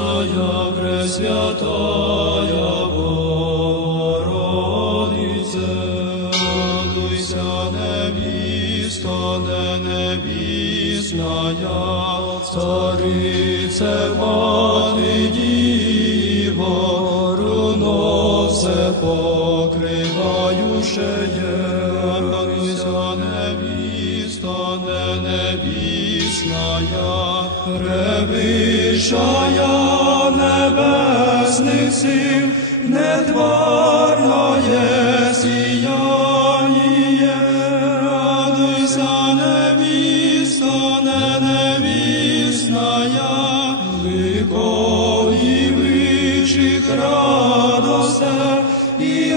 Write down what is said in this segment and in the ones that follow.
Пречистая, Пресвятая Богородице, радуйся, невіста, не невісная, царице, мати діво, руно все покриваючеє, радуйся, невіста, не невісная, превищая небесних сил, нетварное сияние, радуйся, невіста, не невісная, віков і вичих і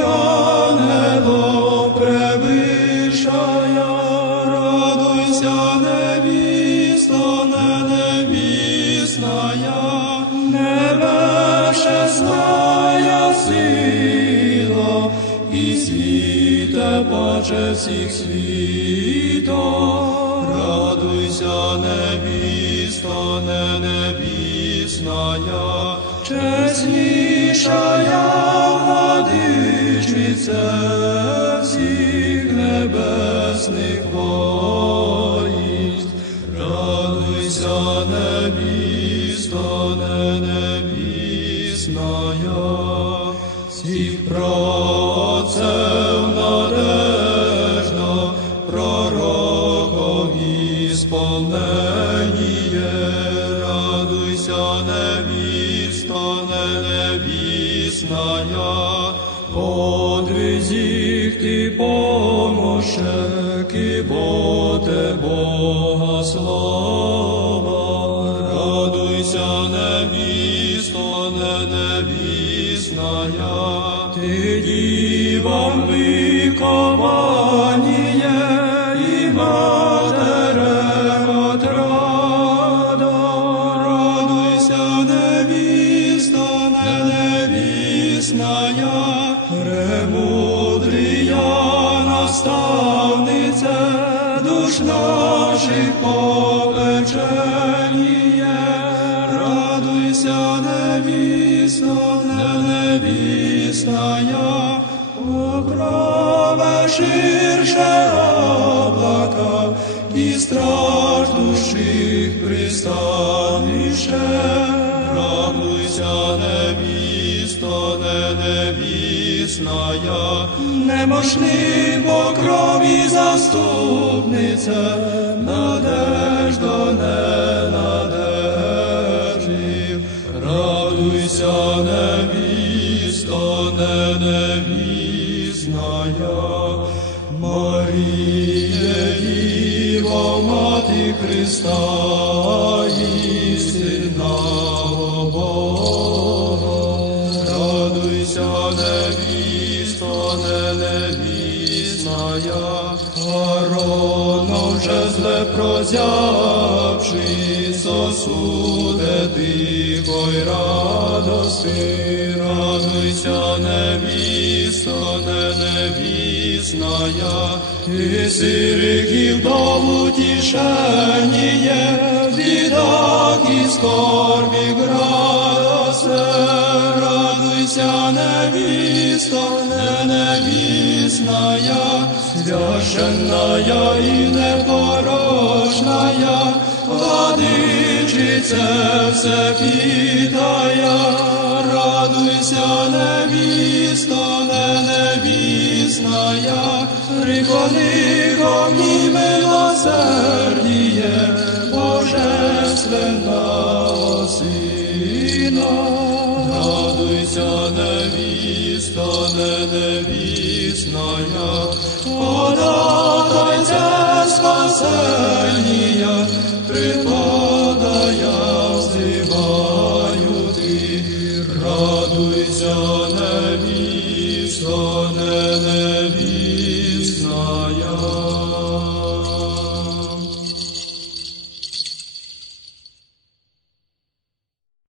паче всіх світов, радуйся, невіста, не невісная, чеснішая владичниця всіх небесних воїнств, радуйся, невіста, не невісная, всіх процев невіста, не невісная, подвизіх ти помощек, і боте Бога слава, радуйся, невісто, не невісная, ти дівам вікованіє, наших попеченіє, радуйся, невіста, не невісная, покрове ширше облака, і страх душих пристаніше, радуйся, невісто, не невісная, немощний покрові заступниця, надежда не надежив, радуйся, невісто, не невісная, Маріє, Діво, Мати Христа, істинного Бога, радуйся, невісто, не невісная, Аароном вже зле прозявши сосуде тихой радости, радуйся, невісто, не невісная, і сириків до утішеніє, бідах і скорбі градосе, радуйся, невісто, не невісная, священная и непорочная, владычице всепитая, радуйся, невісто, не невісная, приходи ко мне милосердіє, Божественного Сина, радуйся, невісто, не невісная, податайся спасення, припадая взивай.